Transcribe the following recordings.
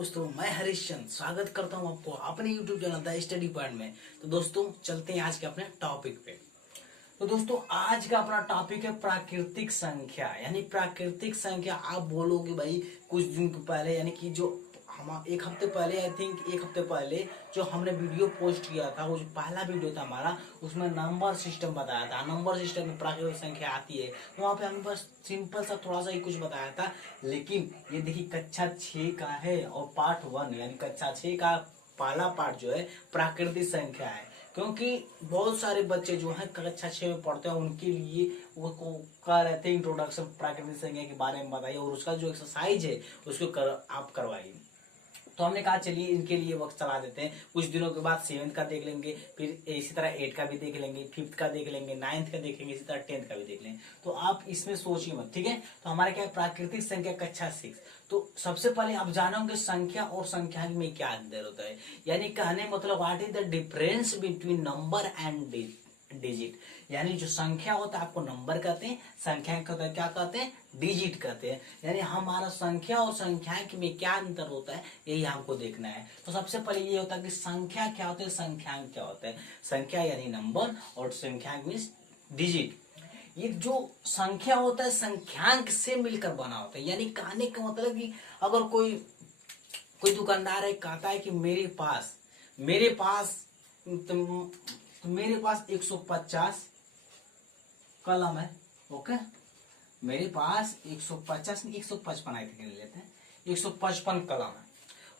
दोस्तों, मैं हरीश चंद स्वागत करता हूं आपको अपने YouTube channel the study point में। तो दोस्तों चलते हैं आज के अपने टॉपिक पे। तो दोस्तों आज का अपना टॉपिक है प्राकृतिक संख्या। यानी प्राकृतिक संख्या आप बोलोगे भाई कुछ दिन पहले, यानी कि जो हम एक हफ्ते पहले, आई थिंक एक हफ्ते पहले जो हमने वीडियो पोस्ट किया था, वो जो पहला वीडियो था हमारा, उसमें नंबर सिस्टम बताया था। नंबर सिस्टम में प्राकृतिक संख्या आती है, तो वहाँ पे हमने बस सिंपल सा थोड़ा सा ही कुछ बताया था। लेकिन ये देखिए कक्षा 6 का है और पार्ट 1 यानी कक्षा 6 का पहला पार्ट जो है प्राकृतिक संख्या है। क्योंकि बहुत सारे बच्चे जो हैं कक्षा 6 में पढ़ते हैं, उनके लिए वो कह रहे थे इंट्रोडक्शन प्राकृतिक संख्या के बारे में बताइए और उसका जो एक्सरसाइज है उसको आप करवाइए। तो हमने कहा चलिए इनके लिए वक्त चला देते हैं। कुछ दिनों के बाद 7th का देख लेंगे, फिर इसी तरह 8 का भी देख लेंगे, 5th का देख लेंगे, 9th का देखेंगे, इसी तरह 10th का भी देख लेंगे। तो आप इसमें सोचिए मत, ठीक है। तो हमारे क्या है, प्राकृतिक संख्या कक्षा 6। तो सबसे पहले आप जानोगे संख्या और संख्या में क्या अंतर होता है। यानी कहने मतलब what is the difference between number and digit. यानी जो संख्या होता है आपको नंबर कहते हैं, संख्या का होता है क्या कहते हैं, डिजिट कहते हैं। यानी हमारा संख्या और संख्या में क्या अंतर होता है, यही हमको देखना है। तो सबसे पहले ये होता है कि संख्या क्या होता है, संख्यांक क्या होता है। संख्या यानी नंबर और संख्यांक मीन्स डिजिट। ये जो संख्या होता है संख्यांक से मिलकर बना होता है। यानी कहने का मतलब कि अगर कोई दुकानदार है, कहता है कि मेरे पास 150 कलम है, ओके। मेरे पास 150 155 आई थिंक लेते हैं, 155 कलम है।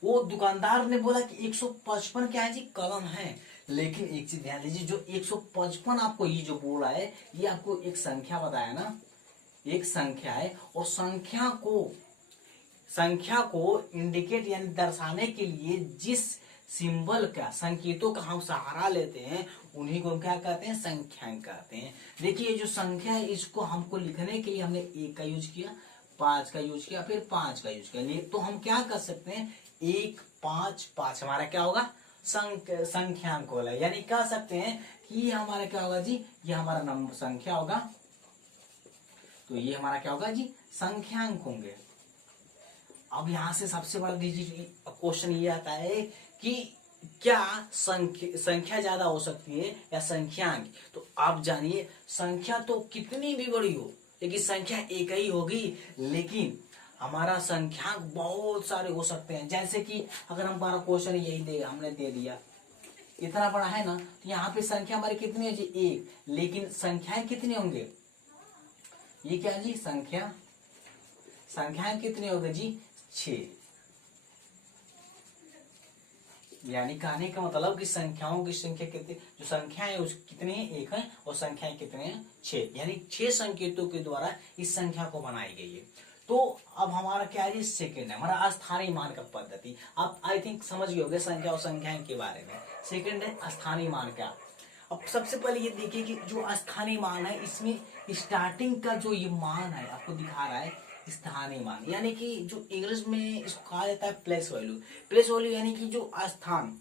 वो दुकानदार ने बोला कि 155 क्या है जी, कलम है। लेकिन एक चीज ध्यान दीजिए, जो 155 आपको ये जो बोला है, ये आपको एक संख्या बताया ना, एक संख्या है। और संख्या को इंडिकेट यानी दर्शाने के लिए जिस सिंबल का, संकेतों का हम सहारा लेते हैं, उन्हीं को हम क्या कहते हैं, संख्यांक कहते हैं। देखिए जो संख्या है इसको हमको लिखने के लिए हमने 1 का यूज किया, 5 का यूज किया, फिर 5 का यूज किया। तो हम क्या कर सकते हैं, 1 5 5 हमारा क्या होगा, संख्यांक होगा। यानी कह सकते हैं कि हमारा क्या होगा जी, ये हमारा नंबर संख्या होगा, तो ये हमारा क्या होगा जी, संख्यांक होंगे। अब यहां से सबसे बड़ा डिजिट क्वेश्चन ये आता है कि क्या संख्या ज्यादा हो सकती है या संख्यांक। तो आप जानिए संख्या तो कितनी भी बड़ी हो, लेकिन संख्या एक ही होगी। लेकिन हमारा संख्यांक बहुत सारे हो सकते हैं। जैसे कि अगर हमारा क्वेश्चन यही हमने दे दिया, इतना बड़ा है ना, तो यहाँ पे संख्या हमारी कितनी है जी, 1। लेकिन संख्याएं कितनी होंगे, ये क्या जी, संख्याएं कितनी होगी जी, 6। यानी कहने का मतलब कि संख्याओं की संख्या कितनी, जो संख्याएं उस कितनी है, 1 है, और संख्याएं कितने हैं, 6। यानी 6 संकेतों के द्वारा इस संख्या को बनाई गई है। तो अब हमारा क्या है, सेकंड है हमारा स्थानीय मान का पद्धति। आप आई थिंक समझ गए होंगे संख्या और संख्याएं के बारे में। सेकंड है स्थानीय मान का। अब सबसे पहले ये देखिए कि जो स्थानीय मान है, इसमें स्टार्टिंग का जो ये मान है आपको दिखा रहा है स्थानीय मान। यानी कि जो इंग्लिश में इसको कहा जाता है प्लेस वैल्यू। प्लेस वैल्यू यानी कि जो स्थान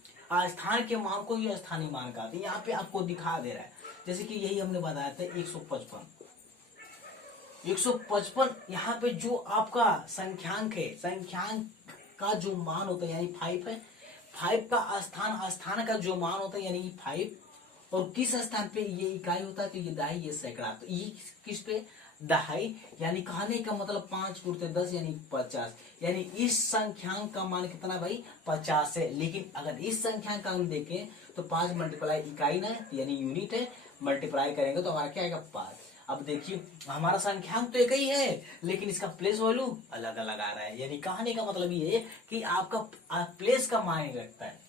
के मान को ये स्थानीय मान कहते हैं। यहाँ पे आपको दिखा दे रहा है, जैसे कि यही हमने बताया था 155 यहाँ पे जो आपका संख्यांक है, संख्यांक का जो मान होता है यानी 5 है। 5 का स्थान का जो मान होता है यानी 5, और किस स्थान पे ये इकाई होता है, तो ये दहाई, ये सैकड़ा। तो ये किस पे, दहाई। यानी कहने का मतलब 5 गुणित 10 यानी 50। यानी इस संख्यांक का मान कितना भाई, 50 है। लेकिन अगर इस संख्यांक का हम देखें तो 5 मल्टीप्लाई इकाई ना यानी यूनिट है, मल्टीप्लाई करेंगे तो हमारा क्या आएगा, 5। अब देखिए हमारा संख्यांक तो एक ही है, लेकिन इसका प्लेस वैल्यू अलग अलग आ रहा है। यानी कहने का मतलब ये है कि आपका प्लेस का मायने रखता है।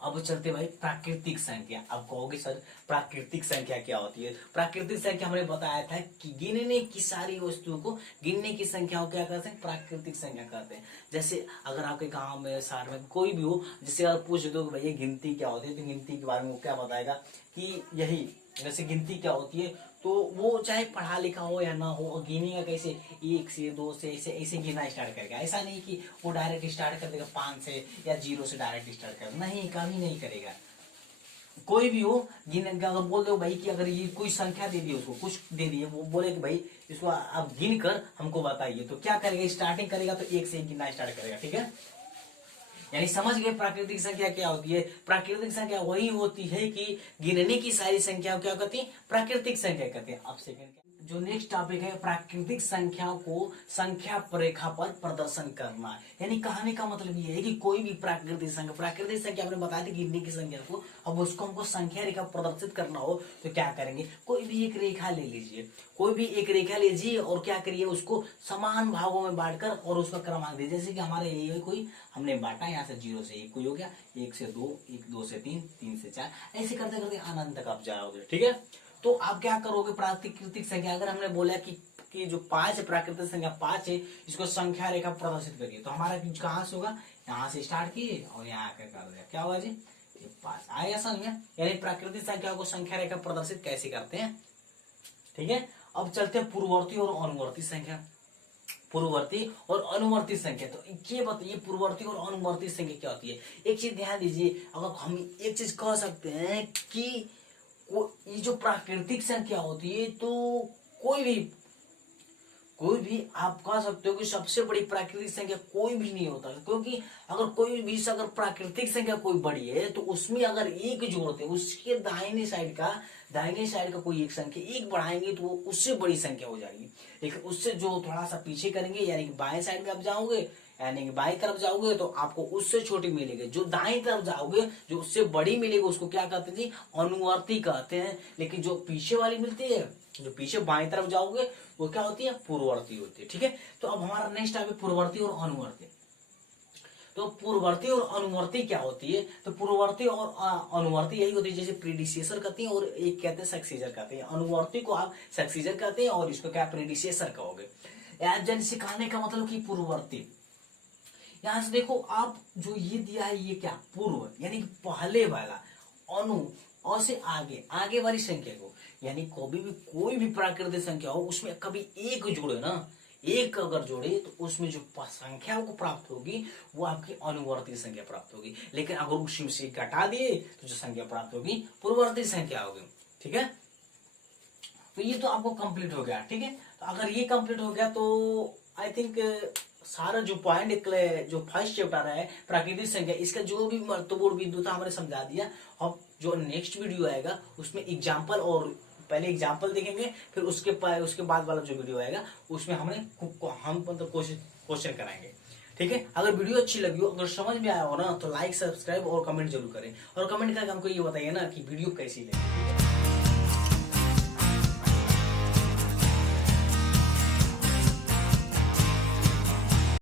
अब चलते भाई प्राकृतिक संख्या। अब कहोगे सर प्राकृतिक संख्या क्या होती है। प्राकृतिक संख्या हमने बताया था कि गिनने की सारी वस्तुओं को, गिनने की संख्या को क्या कहते हैं, प्राकृतिक संख्या कहते हैं। जैसे अगर आपके गांव में, शहर में कोई भी हो, जैसे अगर पूछ दो कि भैया गिनती क्या होती है, तो गिनती के बारे में वो क्या बताएगा कि यही, जैसे गिनती क्या होती है, तो वो चाहे पढ़ा लिखा हो या ना हो, और गिनेगा कैसे, 1 से 2 से, ऐसे गिनना स्टार्ट करेगा। ऐसा नहीं कि वो डायरेक्ट स्टार्ट कर देगा 5 से या 0 से डायरेक्ट स्टार्ट करेगा, नहीं, कभी नहीं करेगा। कोई भी हो, अगर बोल दो भाई कि अगर ये कोई संख्या दे दी, उसको कुछ दे दिए, वो बोले कि भाई इसको आप गिन कर हमको बताइए, तो क्या करेगा, स्टार्टिंग करेगा तो 1 से गिनना स्टार्ट करेगा, ठीक है। यानी समझ गए प्राकृतिक संख्या क्या होती है। प्राकृतिक संख्या वही होती है कि गिनने की सारी संख्याओं क्या कहती है, प्राकृतिक संख्या कहते हैं। अब सेकंड जो नेक्स्ट टॉपिक है, प्राकृतिक संख्या को संख्या रेखा पर प्रदर्शन करना। यानी कहने का मतलब ये है कि कोई भी प्राकृतिक संख्या आपने बताया था गिनने की संख्या को, अब उसको हमको संख्या रेखा प्रदर्शित करना हो तो क्या करेंगे, कोई भी एक रेखा ले लीजिए, कोई भी एक रेखा लीजिए और क्या करिए, उसको समान भागों में बांटकर और उसका क्रमांक दीजिए। जैसे कि हमारे ये कोई हमने बांटा, यहाँ से 0 से 1 कोई हो गया, 1 से 2, 2 से 3, 3 से 4, ऐसे करते करते अनंत तक आप जाओगे। ठीक है, तो आप क्या करोगे, प्राकृतिक संख्या अगर हमने बोला कि जो 5 है, प्राकृतिक संख्या 5 है, इसको संख्या रेखा प्रदर्शित करिए, तो हमारा कहाँ से होगा, यहाँ से स्टार्ट किए और यहाँ आकर कर दिया, क्या हुआ जी, 5 आया समझ में। यानी प्राकृतिक संख्या को संख्या रेखा प्रदर्शित कैसे करते हैं। ठीक है, अब चलते हैं पूर्ववर्ती और अनुवर्ती संख्या। पूर्ववर्ती और अनुवर्ती संख्या, तो ये बताइए पूर्ववर्ती और अनुवर्ती संख्या क्या होती है। एक चीज ध्यान दीजिए, अगर हम एक चीज कह सकते हैं कि ये जो प्राकृतिक संख्या होती है, तो कोई भी आप कह सकते हो कि सबसे बड़ी प्राकृतिक संख्या कोई भी नहीं होता, क्योंकि अगर प्राकृतिक संख्या कोई बड़ी है तो उसमें अगर एक जोड़ते उसके दाहिने साइड का कोई एक संख्या एक बढ़ाएंगे तो वो उससे बड़ी संख्या हो जाएगी। लेकिन उससे जो थोड़ा सा पीछे करेंगे, यानी कि बाएं साइड में आप जाओगे, यानी कि बाएं तरफ जाओगे तो आपको उससे छोटी मिलेगी, जो दाएं तरफ जाओगे जो उससे बड़ी मिलेगी उसको क्या कहते हैं जी, अनुवर्ती कहते हैं। लेकिन जो पीछे वाली मिलती है, जो पीछे बाएं तरफ जाओगे वो क्या होती है, पूर्ववर्ती होती है। ठीक है, तो अब हमारा नेक्स्ट टॉपिक पूर्ववर्ती और अनुवर्ती। तो पूर्ववर्ती और अनुवर्ती क्या होती है, तो पूर्ववर्ती और अनुवर्ती यही होती है, जैसे प्रीडिसेसर कहते हैं और एक कहते हैं सक्सीजर कहते हैं। अनुवर्ती को आप सक्सीजर कहते हैं और इसको क्या प्रीडिसेसर कहोगे। जन सिखाने का मतलब कि पूर्ववर्ती, यहां से देखो आप जो ये दिया है ये क्या, पूर्व यानी पहले वाला, अनु और से आगे वाली संख्या को, यानी कोई भी प्राकृतिक संख्या हो उसमें कभी एक जोड़े ना, एक अगर जोड़े तो उसमें जो संख्या को प्राप्त होगी वो आपकी अनुवर्ती संख्या प्राप्त होगी। लेकिन अगर उसमें से घटा दिए तो जो संख्या प्राप्त होगी पूर्ववर्ती संख्या होगी। ठीक है, तो ये तो आपको कंप्लीट हो गया। ठीक है, तो अगर ये कंप्लीट हो गया तो आई थिंक सारा जो पॉइंट जो फर्स्ट चैप्टर है प्राकृतिक संख्या, इसका जो भी महत्वपूर्ण बिंदु था हमने समझा दिया। अब जो नेक्स्ट वीडियो आएगा उसमें एग्जाम्पल, और पहले एग्जाम्पल देखेंगे, फिर उसके बाद वाला जो वीडियो आएगा उसमें हम मतलब क्वेश्चन कराएंगे। ठीक है, अगर वीडियो अच्छी लगी हो, अगर समझ में आया हो ना, तो लाइक, सब्सक्राइब और कमेंट जरूर करें, और कमेंट करके हमको ये बताइए ना कि वीडियो कैसी लगी। ठीक है।